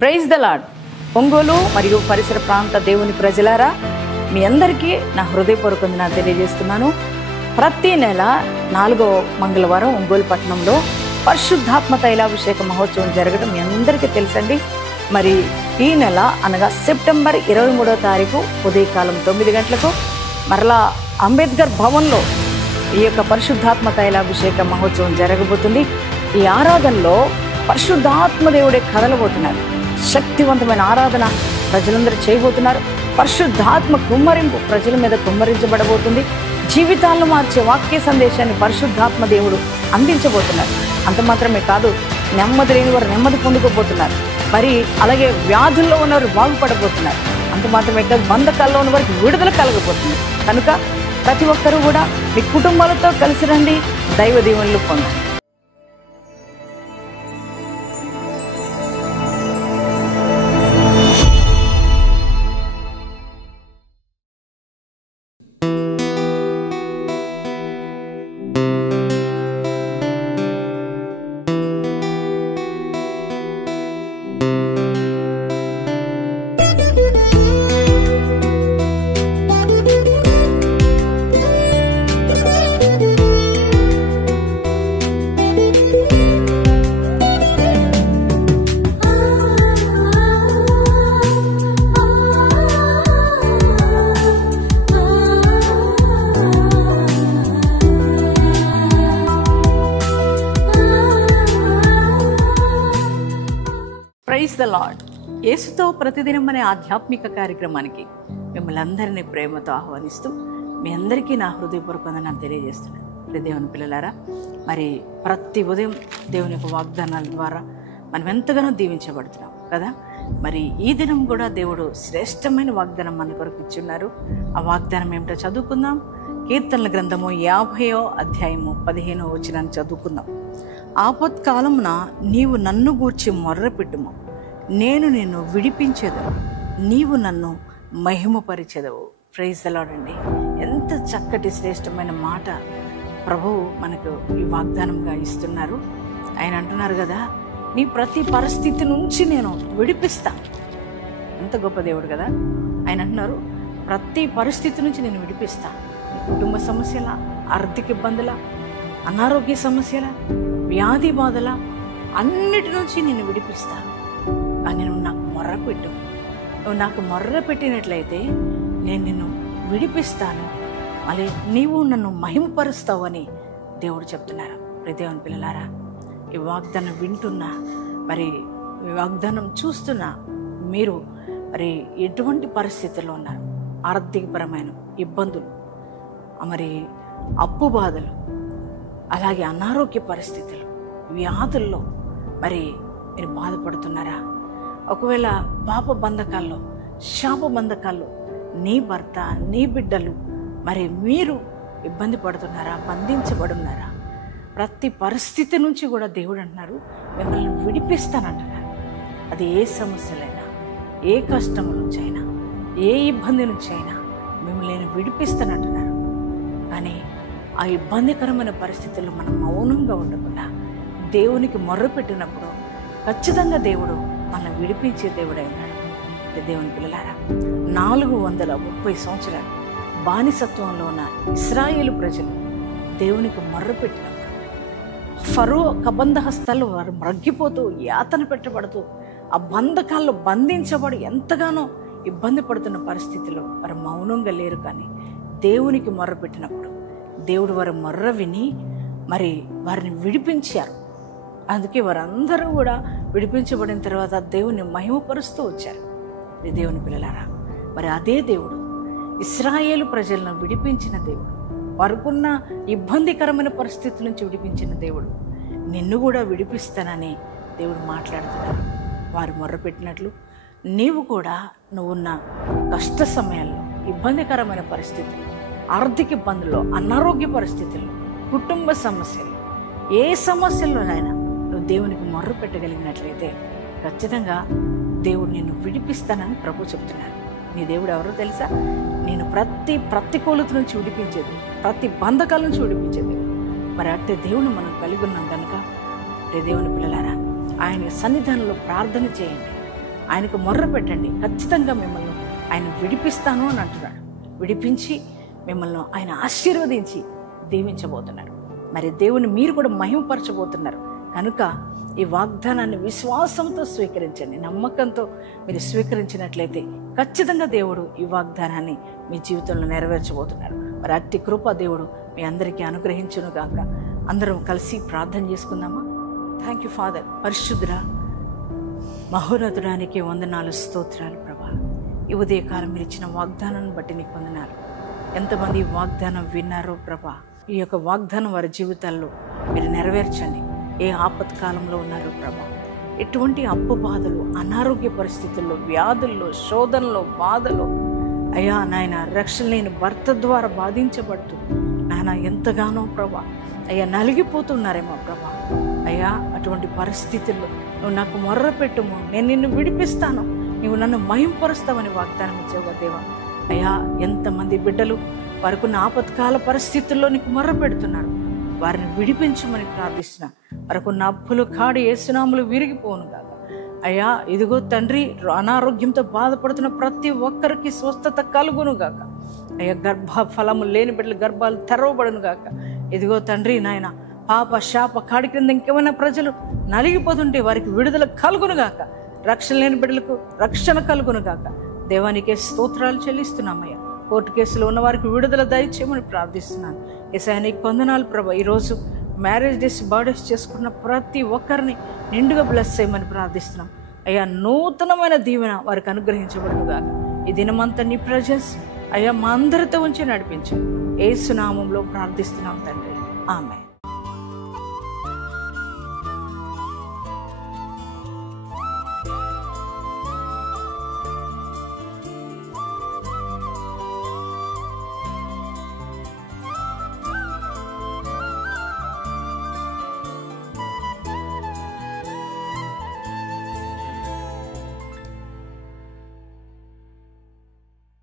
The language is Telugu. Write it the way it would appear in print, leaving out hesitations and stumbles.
Praise the lord. ఒంగోలు మరియు పరిసర ప్రాంత దేవుని ప్రజలారా, మీ అందరికీ నా హృదయపూర్వక వందనాలు తెలియజేస్తున్నాను. ప్రతి నెల 4వ మంగళవారం ఒంగోలు పట్టణంలో పరిశుద్ధాత్మ తైలాభిషేక మహోత్సవం జరగడం మీ అందరికీ తెలుసండి. మరి ఈ నెల అనగా సెప్టెంబర్ 23వ తారీఖు ఉదయకాలం 9 గంటలకు మరలా అంబేద్కర్ భవన్లో ఈ యొక్క పరిశుద్ధాత్మ తైలాభిషేక మహోత్సవం జరగబోతుంది. ఈ ఆరాధనలో పరిశుద్ధాత్మ దేవుడే కదలబోతున్నారు. శక్తివంతమైన ఆరాధన ప్రజలందరూ చేయబోతున్నారు. పరిశుద్ధాత్మ కుమ్మరింపు ప్రజల మీద కుమ్మరించబడబోతుంది. జీవితాలను మార్చే వాక్య సందేశాన్ని పరిశుద్ధాత్మ దేవుడు అందించబోతున్నారు. అంత మాత్రమే కాదు, నెమ్మది లేని వారు నెమ్మది పొందుకోబోతున్నారు. మరి అలాగే వ్యాధుల్లో ఉన్నవారు బాగుపడబోతున్నారు. అంత మాత్రమే కాదు, బంధకాల్లో ఉన్న వారికి విడుదల కలగబోతుంది. కనుక ప్రతి ఒక్కరూ కూడా మీ కుటుంబాలతో కలిసి రండి, దైవ దీవెనలు పొందండి. Praise the Lord. యేసుతో ప్రతిదినం అనే ఆధ్యాత్మిక కార్యక్రమానికి మిమ్మల్ని అందరినీ ప్రేమతో ఆహ్వానిస్తూ మీ అందరికీ నా హృదయపూర్వక వందనాలు తెలియజేస్తున్నాను. దేవుని పిల్లలారా, మరి ప్రతి ఉదయం దేవుని యొక్క వాగ్దానాల ద్వారా మనం ఎంతగానో దీవించబడుతున్నాం కదా. మరి ఈ దినం కూడా దేవుడు శ్రేష్టమైన వాగ్దానం మన కొరకు ఇచ్చున్నారు. ఆ వాగ్దానం ఏమిటో చదువుకుందాం. కీర్తనల గ్రంథము 50వ అధ్యాయము 15వ వచనాన్ని చదువుకుందాం. ఆపత్కాలమున నీవు నన్ను గూర్చి మొర్రపెట్టుము, నేను నిన్ను విడిపించెదను, నీవు నన్ను మహిమపరిచెదవు. ప్రైజ్ ద లార్డ్ అండి. ఎంత చక్కటి శ్రేష్టమైన మాట ప్రభువు మనకు ఈ వాగ్దానంగా ఇస్తున్నారు. ఆయన అంటున్నారు కదా, నీ ప్రతి పరిస్థితి నుంచి నేను విడిపిస్తా. ఎంత గొప్ప దేవుడు కదా. ఆయన అంటున్నారు, ప్రతి పరిస్థితి నుంచి నేను విడిపిస్తా. కుటుంబ సమస్యల, ఆర్థిక ఇబ్బందుల, అనారోగ్య సమస్యల, వ్యాధి బాధల అన్నిటి నుంచి నేను విడిపిస్తా. కానీ నువ్వు నాకు మొర్రపెట్టు. నువ్వు నాకు మొర్ర పెట్టినట్లయితే నేను నిన్ను విడిపిస్తాను, మళ్ళీ నీవు నన్ను మహిమపరుస్తావు అని దేవుడు చెప్తున్నారు. దేవుని పిల్లలారా, ఈ వాగ్దానం వింటున్నా, మరి ఈ వాగ్దానం చూస్తున్నా మీరు మరి ఎటువంటి పరిస్థితుల్లో ఉన్నారు? ఆర్థికపరమైన ఇబ్బందులు, మరి అప్పు బాధలు, అలాగే అనారోగ్య పరిస్థితులు, వ్యాధుల్లో మరి మీరు బాధపడుతున్నారా? ఒకవేళ పాప బంధకాల్లో, శాప బంధకాల్లో నీ భర్త, నీ బిడ్డలు, మరి మీరు ఇబ్బంది పడుతున్నారా? బంధించబడున్నారా? ప్రతి పరిస్థితి నుంచి కూడా దేవుడు అంటున్నారు, మిమ్మల్ని విడిపిస్తానంటున్నారు. అది ఏ సమస్యలైనా, ఏ కష్టం నుంచైనా, ఏ ఇబ్బంది నుంచైనా మిమ్మల్ని నేను విడిపిస్తానంటున్నారు. కానీ ఆ ఇబ్బందికరమైన పరిస్థితుల్లో మనం మౌనంగా ఉండకుండా దేవునికి మొర్ర పెట్టినప్పుడు ఖచ్చితంగా దేవుడు మనల్ని విడిపించే దేవుడై ఉన్నాడు. దేవుని పిల్లలారా, 430 సంవత్సరాలు బానిసత్వంలో ఉన్న ఇశ్రాయేలు ప్రజలు దేవునికి మొర్ర పెట్టినప్పుడు ఫరో కబంధ హస్తాలు వారు మ్రగ్గిపోతూ యాతన పెట్టబడుతూ ఆ బంధకాల్లో బంధించబడి ఎంతగానో ఇబ్బంది పడుతున్న పరిస్థితిలో వారు మౌనంగా లేరు. కానీ దేవునికి మొర్ర పెట్టినప్పుడు దేవుడు వారి మొర్ర విని మరి వారిని విడిపించారు. అందుకే వారందరూ కూడా విడిపించబడిన తర్వాత దేవుని మహిమపరుస్తూ వచ్చారు. దేవుని పిల్లలారా, మరి అదే దేవుడు ఇశ్రాయేలు ప్రజలను విడిపించిన దేవుడు, వారికున్న ఇబ్బందికరమైన పరిస్థితుల నుంచి విడిపించిన దేవుడు నిన్ను కూడా విడిపిస్తానని దేవుడు మాట్లాడుతున్నారు. వారు మొర్రపెట్టినట్లు నీవు కూడా నువ్వున్న కష్ట సమయాల్లో, ఇబ్బందికరమైన పరిస్థితుల్లో, ఆర్థిక ఇబ్బందుల్లో, అనారోగ్య పరిస్థితుల్లో, కుటుంబ సమస్యలు, ఏ సమస్యల్లోనైనా నువ్వు దేవునికి మొర్ర పెట్టగలిగినట్లయితే ఖచ్చితంగా దేవుడు నిన్ను విడిపిస్తానని ప్రభు చెప్తున్నాడు. నీ దేవుడు ఎవరో తెలుసా? నేను ప్రతి ప్రతికూలత నుంచి విడిపించేది, ప్రతి బంధకాల నుంచి విడిపించేది. మరి అట్టే దేవుని మనం కలిగి ఉన్నాం కనుక దేవుని పిల్లలారా, ఆయన సన్నిధానంలో ప్రార్థన చేయండి. ఆయనకు మొర్ర పెట్టండి. ఖచ్చితంగా మిమ్మల్ని ఆయన విడిపిస్తాను అని అంటున్నాడు. విడిపించి మిమ్మల్ని ఆయన ఆశీర్వదించి దీవించబోతున్నారు. మరి దేవుని మీరు కూడా మహిమపరచబోతున్నారు. కనుక ఈ వాగ్దానాన్ని విశ్వాసంతో స్వీకరించండి. నమ్మకంతో మీరు స్వీకరించినట్లయితే ఖచ్చితంగా దేవుడు ఈ వాగ్దానాన్ని మీ జీవితంలో నెరవేర్చబోతున్నారు. మరి అట్టి కృప దేవుడు మీ అందరికీ అనుగ్రహించును గాక. అందరం కలిసి ప్రార్థన చేసుకుందామా? Thank you father. పరిశుద్ధుడా, మహోన్నతుడానికి వందనాలు, స్తోత్రాలు ప్రభా. ఈ ఉదయకాలం మీరు ఇచ్చిన వాగ్దానాన్ని బట్టి నీకు వందనాలు. ఎంతమంది ఈ వాగ్దానం విన్నారో ప్రభా, ఈ యొక్క వాగ్దానం వారి జీవితాల్లో మీరు నెరవేర్చండి. ఏ ఆపత్కాలంలో ఉన్నారో ప్రభా, ఎటువంటి అప్పు బాధలు, అనారోగ్య పరిస్థితుల్లో, వ్యాధుల్లో, శోధనలో, బాధలో అయ్యా నాయన రక్షణ లేని భర్త ద్వారా బాధించబడుతూ నాయన ఎంతగానో ప్రభా అయ్యా నలిగిపోతున్నారేమో ప్రభా. అయ్యా అటువంటి పరిస్థితుల్లో నువ్వు నాకు మొర్ర పెట్టుము, నేను నిన్ను విడిపిస్తాను, నువ్వు నన్ను మహింపరుస్తావని వాగ్దానం ఇచ్చావు దేవా. అయ్యా ఎంతమంది బిడ్డలు వారికున్న ఆపత్కాల పరిస్థితుల్లో నీకు మొర్ర పెడుతున్నారు, వారిని విడిపించమని ప్రార్థిస్తున్నా. వారికున్న అప్పులు కాడి యేసునామములు విరిగిపోను గాక. అయ్యా ఇదిగో తండ్రి, అనారోగ్యంతో బాధపడుతున్న ప్రతి ఒక్కరికి స్వస్థత కలుగును గాక. అయ్యా గర్భ ఫలము లేని బిడ్డలు గర్భాలు తెరవబడును గాక. ఇదిగో తండ్రి నాయన, పాప శాప కాడి క్రింద ఇంకేమైనా ప్రజలు నలిగిపోతుంటే వారికి విడుదల కలుగును గాక. రక్షణ లేని బిడ్డలకు రక్షణ కలుగును గాక. దేవానికే స్తోత్రాలు చెల్లిస్తున్నామయ్యా. కోర్టు కేసులో ఉన్న వారికి విడుదల దయచేయమని ప్రార్థిస్తున్నాను. యేసయ్యా నీకు వందనాలు ప్రభా. ఈరోజు మ్యారేజ్ డేస్, బర్త్డేస్ చేసుకున్న ప్రతి ఒక్కరిని నిండుగా బ్లెస్ చేయమని ప్రార్థిస్తున్నాం. అయ్యా నూతనమైన దీవెన వారికి అనుగ్రహించబడును గాక. ఈ దినమంతా నీ ప్రెజెన్స్ అయ్యా మా అందరితో ఉంచి నడిపించు. యేసు నామములో ప్రార్థిస్తున్నాం తండ్రి. ఆమేన్.